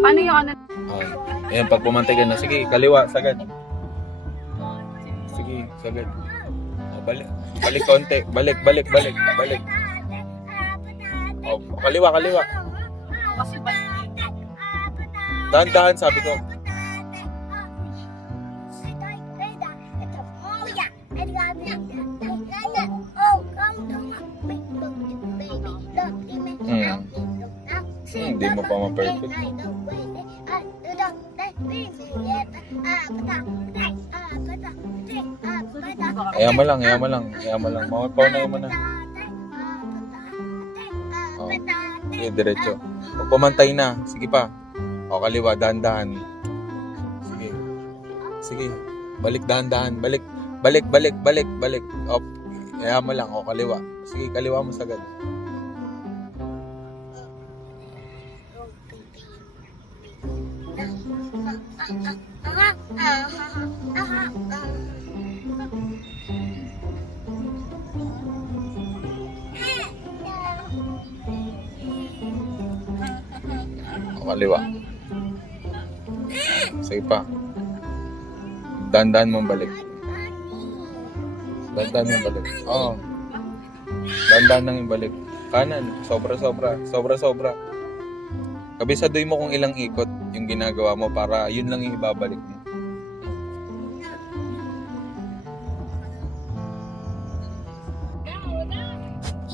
Paano yung ano? Ayan, pag pumantigan na. Sige, kaliwa, sagad. Sige, sagad. Balik. Balik konti. Balik. Kaliwa. Kasi ba? Dahan-dahan, sabi ko. Hindi mo pa ma-perfect. Ayaw mo lang. Mamapaw mo na. Oh. Sige, diretso. Pag pumantay na, sige pa. O, kaliwa, dahan-dahan. Sige. Balik, dahan-dahan. Balik. Op. Ayaw mo lang. O, kaliwa. Sige, kaliwa mo sagad. O, kaliwa. Sige pa. Dandan mo balik. Oo. Dandan nang ibalik. Kanan. Sobra. Kabisaduhin mo kung ilang ikot yung ginagawa mo para yun lang yung ibabalik mo.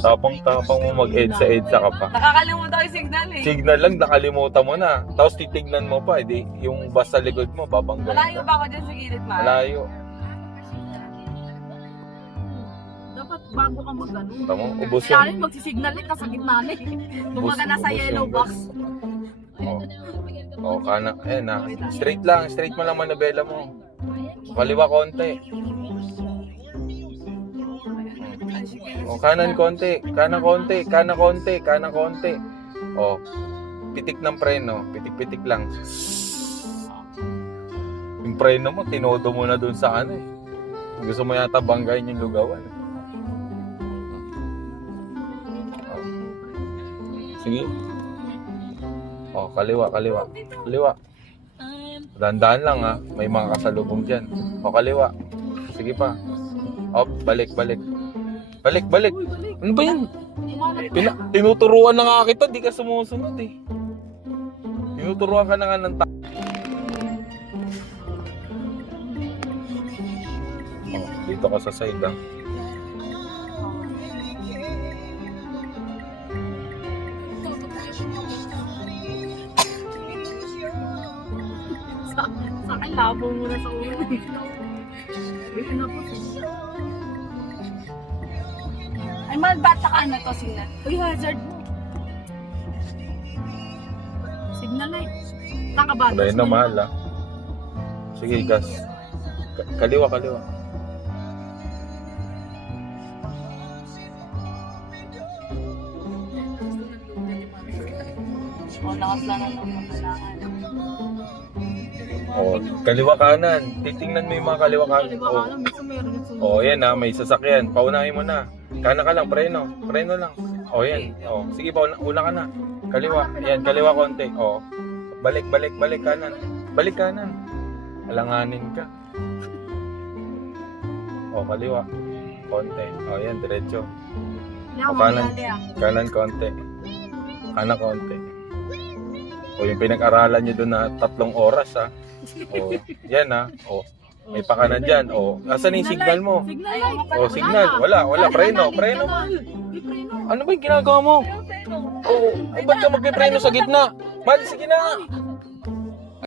Tapang mo mag-EDSA ka pa. Nakakalimutan ko yung signal eh. Signal lang, nakalimutan mo na. Tapos titignan mo pa, edi yung bus sa likod mo, babanggain ka. Malayo ba ako dyan sa gilid, ma? Malayo. Dapat bago ka mag-ano. Tama, ubos yun. Kailangan magsisignal din nasa gitna na eh. Kumaga nasa Ubos yellow yung box. Oh, kana. Eh na. Straight mo lang manabela mo. Kaliwa konti. Oh, kanan konti. Oh, pitik ng preno. Pitik lang. Yung preno mo, tinodo mo na dun sa ano eh. Gusto mo yata banggain yung lugawan. Oh. Sige. Oh, kaliwa. Dandan lang ha. May mga kasalubong dyan. O, kaliwa. Sige pa. Op, balik. Ano ba yan? Tinuturuan na nga kita, di ka sumusunod eh. Tinuturuan ka na nga ng oh, dito ka sa side ha. Sa akin, labo mo na sa ulo. Wait na po. Ay, malbata ka na to, signal. Uy, hazard mo. Signal light. Nakabata. Wala yun na mahal ha. Sige, gas. Kaliwa. O, lakas lang ang kailangan. Oh, kaliwa kanan. Titingnan mo yung mga kaliwa kanan. Oh, yan ha, may sasakyan. Paunahin mo na. Kana ka lang, preno lang. Oh, yan. Oh, sige pa, una ka na. Kaliwa. Yan, kaliwa konti. Oh. Balik kanan. Balik kanan. Alanganin ka. Oh, kaliwa. Konti. Oh, yan, diretso. Oh, kanan konti. Kanan konti. O, yung pinag-aralan nyo doon na 3 oras ha. O, yan ha. O, may pakanan dyan. O, asan yung signal mo? O, signal. Wala. Preno. Ano ba yung ginagawa mo? O, ba't ka magpipreno sa gitna? Mahal, sige na.